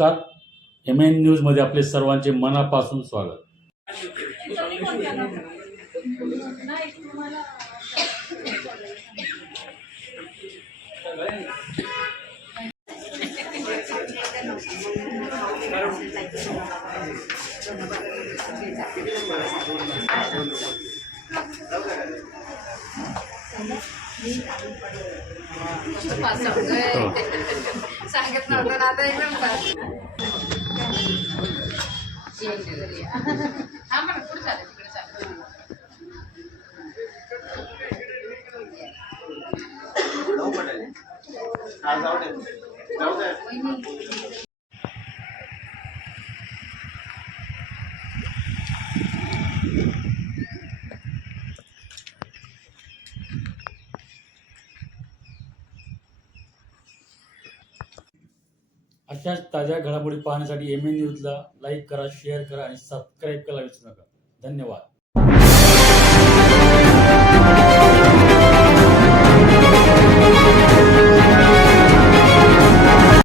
नमस्कार. MN न्यूजमध्ये आपले सर्वांचे मनापासून स्वागत. सांगत नव्हतं आता एकदम हा मला पुढे चालेल तिकडे चालेल. अशाच ताज्या घडामोडी पाहण्यासाठी MN न्यूजला लाईक करा, शेअर करा आणि सबस्क्राईब करायला विसरू नका. धन्यवाद.